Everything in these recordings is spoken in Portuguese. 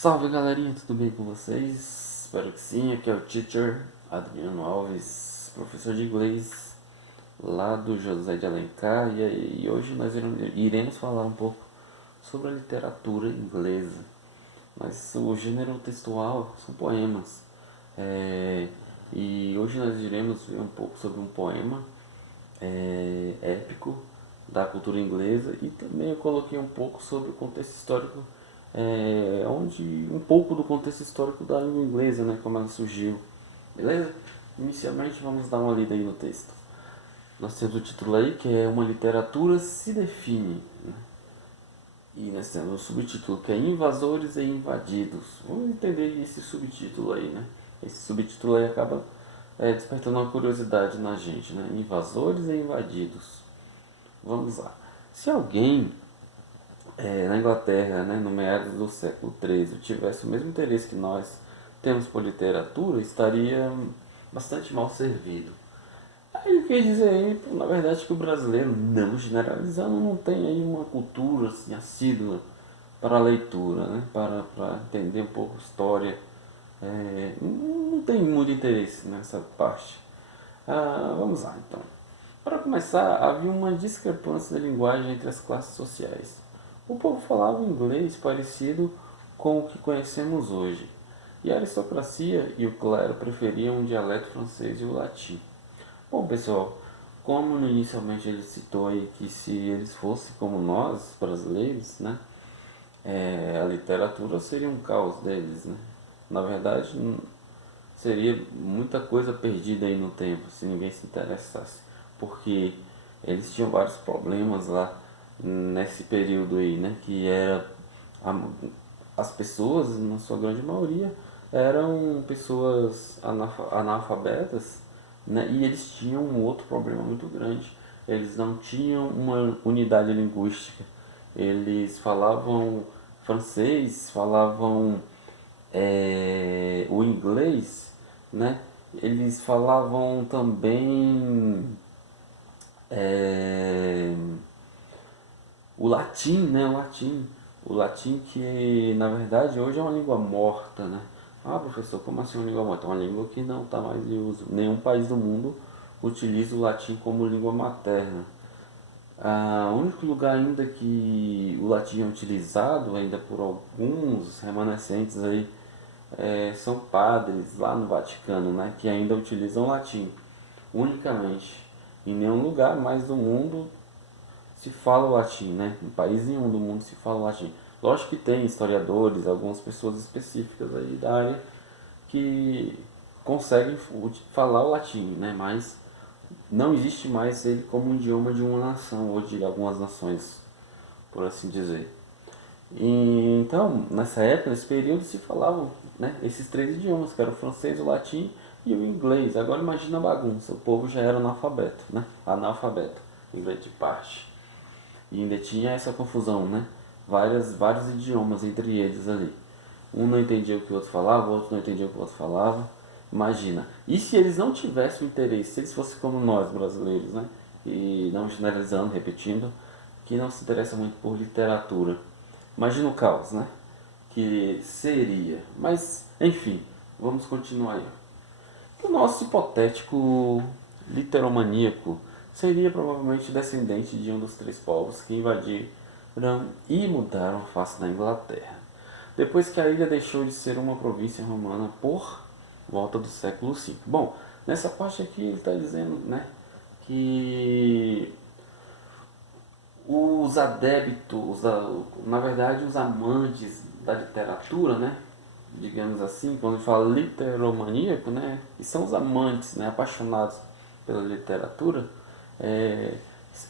Salve galerinha, tudo bem com vocês? Espero que sim, aqui é o Teacher Adriano Alves, professor de inglês lá do José de Alencar e hoje nós iremos falar um pouco sobre a literatura inglesa. Mas o gênero textual são poemas. É, e hoje nós iremos ver um pouco sobre um poema épico da cultura inglesa e também eu coloquei um pouco sobre o contexto histórico, onde um pouco do contexto histórico da língua inglesa, né, como ela surgiu, beleza? Inicialmente vamos dar uma lida aí no texto. Nós temos o título aí que é Uma Literatura se Define, né? E nós temos o subtítulo que é Invasores e Invadidos. Vamos entender esse subtítulo aí, né? Esse subtítulo aí acaba despertando uma curiosidade na gente, né? Invasores e Invadidos. Vamos lá. Se alguém na Inglaterra, né, no meados do século XIII, tivesse o mesmo interesse que nós temos por literatura, estaria bastante mal servido. Aí quer dizer aí, na verdade, que o brasileiro, não generalizando, não tem aí uma cultura assim, assídua para a leitura, né? Para entender um pouco história. Não tem muito interesse nessa parte. Vamos lá então. Para começar, havia uma discrepância de linguagem entre as classes sociais. O povo falava inglês parecido com o que conhecemos hoje, e a aristocracia e o clero preferiam o dialeto francês e o latim. Bom, pessoal, como inicialmente ele citou aí que se eles fossem como nós, brasileiros, né, a literatura seria um caos deles, né? Na verdade, seria muita coisa perdida aí no tempo se ninguém se interessasse, porque eles tinham vários problemas lá nesse período aí, né? Que era a- as pessoas, na sua grande maioria, eram pessoas analfabetas, né? E eles tinham um outro problema muito grande. Eles não tinham uma unidade linguística. Eles falavam francês, falavam o inglês, né? Eles falavam também é, o latim, né? O latim que na verdade hoje é uma língua morta, né? Ah, professor, como assim uma língua morta? É uma língua que não está mais em uso. Nenhum país do mundo utiliza o latim como língua materna. O único lugar ainda que o latim é utilizado, ainda por alguns remanescentes aí, são padres lá no Vaticano, né, que ainda utilizam o latim, unicamente. Em nenhum lugar mais do mundo se fala o latim, né? Em país nenhum do mundo se fala o latim. Lógico que tem historiadores, algumas pessoas específicas aí da área que conseguem falar o latim, né? Mas não existe mais ele como um idioma de uma nação ou de algumas nações, por assim dizer. E, então, nessa época, nesse período, se falavam, né, esses três idiomas, que eram o francês, o latim e o inglês. Agora imagina a bagunça, o povo já era analfabeto, né? Analfabeto, em grande parte. E ainda tinha essa confusão, né? Vários idiomas entre eles ali. Um não entendia o que o outro falava, o outro não entendia o que o outro falava. Imagina. E se eles não tivessem o interesse, se eles fossem como nós, brasileiros, né? E não generalizando, repetindo, que não se interessa muito por literatura. Imagina o caos, né? Que seria. Mas, enfim, vamos continuar aí. O nosso hipotético literomaníaco seria provavelmente descendente de um dos três povos que invadiram e mudaram a face da Inglaterra, depois que a ilha deixou de ser uma província romana por volta do século V. Bom, nessa parte aqui ele está dizendo, né, que os adeptos, na verdade os amantes da literatura, né, digamos assim, quando a gente fala literomaníaco, né, e são os amantes, né, apaixonados pela literatura, é,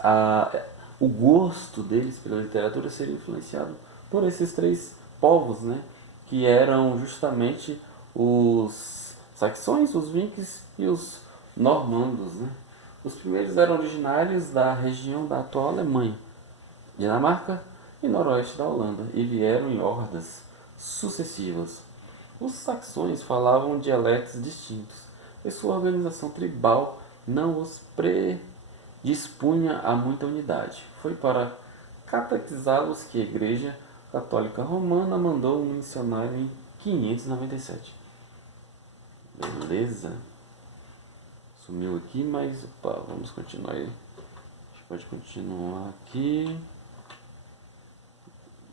a, o gosto deles pela literatura seria influenciado por esses três povos, né, que eram justamente os saxões, os vikings e os normandos, né. Os primeiros eram originários da região da atual Alemanha, Dinamarca e noroeste da Holanda, e vieram em hordas sucessivas. Os saxões falavam dialetos distintos, e sua organização tribal não os predispunha a muita unidade. Foi para catequizá-los que a igreja Católica Romana mandou um missionário em 597. Beleza. Sumiu aqui, mas opa, vamos continuar aí. A gente pode continuar aqui.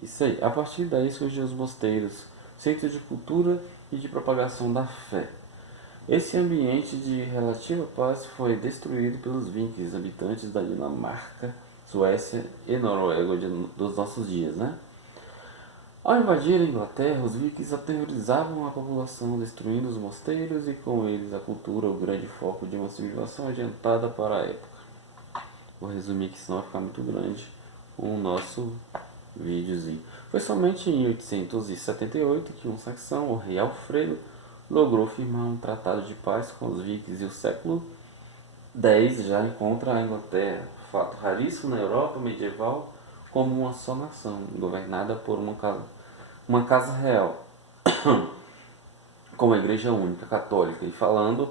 Isso aí. A partir daí surgiram os mosteiros, centros de cultura e de propagação da fé. Esse ambiente de relativa paz foi destruído pelos vikings, habitantes da Dinamarca, Suécia e Noruega dos nossos dias, né? Ao invadir a Inglaterra, os vikings aterrorizavam a população, destruindo os mosteiros e com eles a cultura, o grande foco de uma civilização adiantada para a época. Vou resumir que senão vai ficar muito grande o nosso videozinho. Foi somente em 878 que um saxão, o rei Alfredo, logrou firmar um tratado de paz com os vikings e o século X já encontra a Inglaterra, fato raríssimo na Europa medieval, como uma só nação, governada por uma casa real, com a igreja única, católica, e falando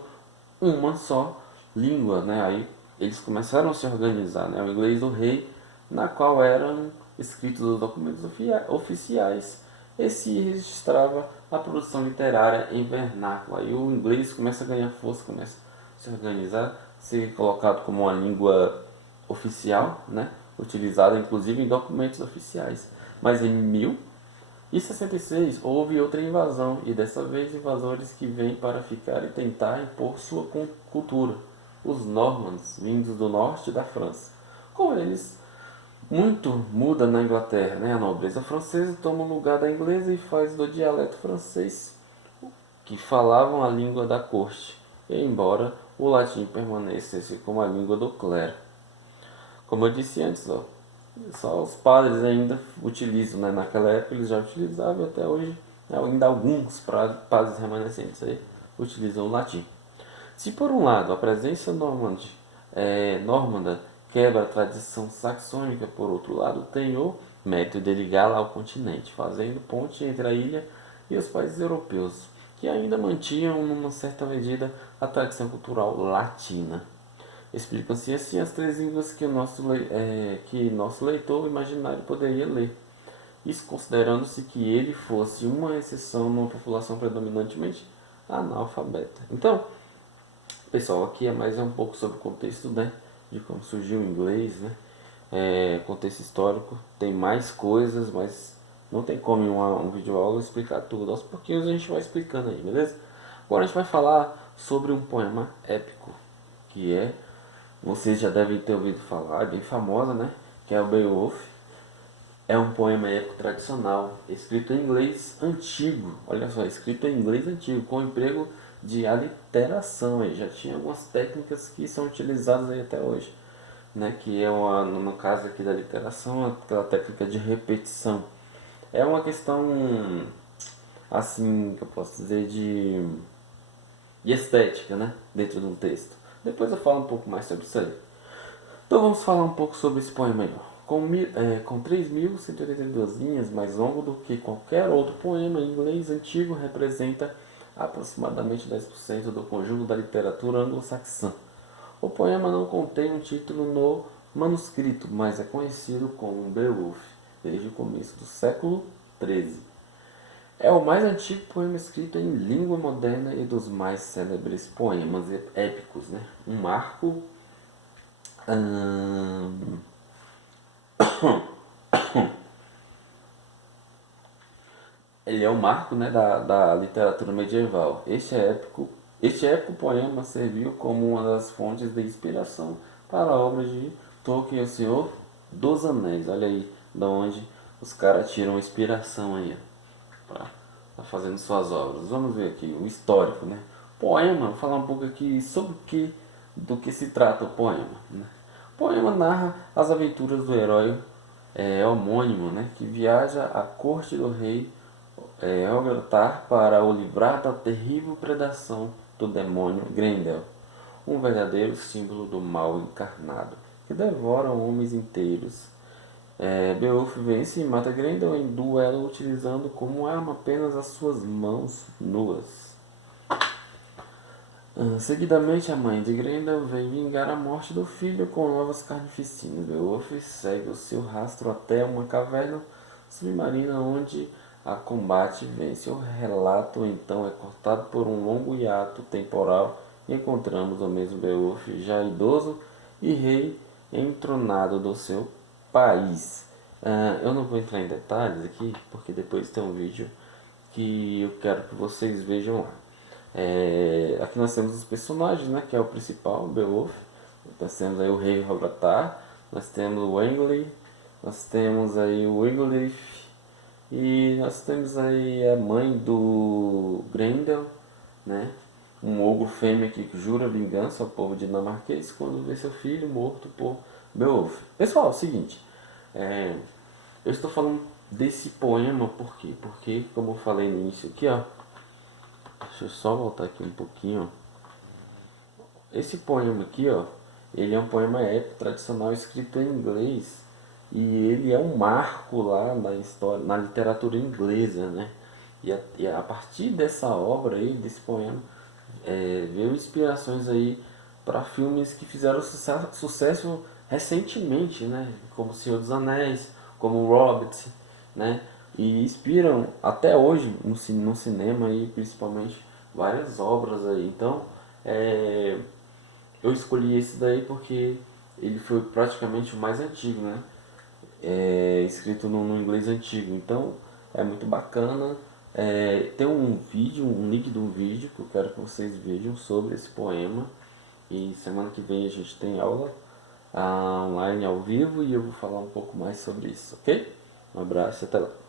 uma só língua, né? Aí eles começaram a se organizar, né? O inglês do rei, na qual eram escritos os documentos oficiais e se registrava a produção literária em vernáculo. Aí o inglês começa a ganhar força, começa a se organizar, ser colocado como uma língua oficial, né? Utilizada inclusive em documentos oficiais. Mas em 1066 houve outra invasão, e dessa vez invasores que vêm para ficar e tentar impor sua cultura, os normands, vindos do norte da França. Com eles, muito muda na Inglaterra, né? A nobreza francesa toma o lugar da inglesa e faz do dialeto francês que falavam a língua da corte, e embora o latim permanecesse como a língua do clero. Como eu disse antes, ó, só os padres ainda utilizam, né? Naquela época eles já utilizavam, até hoje ainda alguns padres remanescentes aí utilizam o latim. Se por um lado a presença nórmanda quebra a tradição saxônica, por outro lado tem o mérito de ligá-la ao continente, fazendo ponte entre a ilha e os países europeus, que ainda mantinham numa certa medida a tradição cultural latina. Explicam-se assim as três línguas que nosso leitor imaginário poderia ler, isso considerando-se que ele fosse uma exceção numa população predominantemente analfabeta. Então, pessoal, aqui é mais um pouco sobre o contexto, né, de como surgiu o inglês, né, contexto histórico. Tem mais coisas, mas não tem como em um vídeo aula explicar tudo. Aos pouquinhos a gente vai explicando aí, beleza? Agora a gente vai falar sobre um poema épico, que vocês já devem ter ouvido falar, é bem famosa, né, que é o Beowulf. É um poema épico tradicional, escrito em inglês antigo. Olha só, escrito em inglês antigo, com o emprego de aliteração. Aí já tinha algumas técnicas que são utilizadas aí até hoje, né? Que é no caso aqui da literação, aquela técnica de repetição. É uma questão, assim, que eu posso dizer, de estética, né? Dentro de um texto. Depois eu falo um pouco mais sobre isso aí. Então vamos falar um pouco sobre esse poema aí. Com 3.182 linhas, mais longo do que qualquer outro poema em inglês antigo, representa aproximadamente 10% do conjunto da literatura anglo-saxã. O poema não contém um título no manuscrito, mas é conhecido como Beowulf desde o começo do século XIII. É o mais antigo poema escrito em língua moderna e dos mais célebres poemas épicos, né? Um marco ele é o marco, né, da literatura medieval. Este épico poema serviu como uma das fontes de inspiração para a obra de Tolkien, O Senhor dos Anéis. Olha aí de onde os caras tiram inspiração aí para tá fazendo suas obras. Vamos ver aqui o histórico, né? Poema, vou falar um pouco aqui sobre do que se trata o poema, né? O poema narra as aventuras do herói homônimo, né, que viaja à corte do rei Elgartar para o livrar da terrível predação do demônio Grendel, um verdadeiro símbolo do mal encarnado, que devora homens inteiros. Beowulf vence e mata Grendel em duelo utilizando como arma apenas as suas mãos nuas. Seguidamente, a mãe de Grendel vem vingar a morte do filho com novas carnificinas. Beowulf segue o seu rastro até uma caverna submarina onde a combate vence. O relato então é cortado por um longo hiato temporal e encontramos o mesmo Beowulf já idoso e rei entronado do seu país. Eu não vou entrar em detalhes aqui, porque depois tem um vídeo que eu quero que vocês vejam lá. Aqui nós temos os personagens, né, que é o principal, o Beowulf. Nós temos aí o rei Robratar, nós temos o Wengly, nós temos aí o Wiglif e nós temos aí a mãe do Grendel, né? Um ogro fêmea que jura vingança ao povo dinamarquês quando vê seu filho morto por Beowulf. Pessoal, é o seguinte, eu estou falando desse poema por quê? Porque, como eu falei no início aqui, ó, deixa eu só voltar aqui um pouquinho, ó. Esse poema aqui, ó, ele é um poema épico tradicional escrito em inglês e ele é um marco lá na história, na literatura inglesa, né? E a partir dessa obra aí, desse poema, veio inspirações aí para filmes que fizeram sucesso recentemente, né? Como O Senhor dos Anéis, como o Hobbit, né? E inspiram até hoje no cinema aí, principalmente, várias obras aí. Então, eu escolhi esse daí porque ele foi praticamente o mais antigo, né? Escrito no inglês antigo. Então é muito bacana. Tem um vídeo, um link de um vídeo que eu quero que vocês vejam sobre esse poema. E semana que vem a gente tem aula online ao vivo e eu vou falar um pouco mais sobre isso, ok? Um abraço e até lá.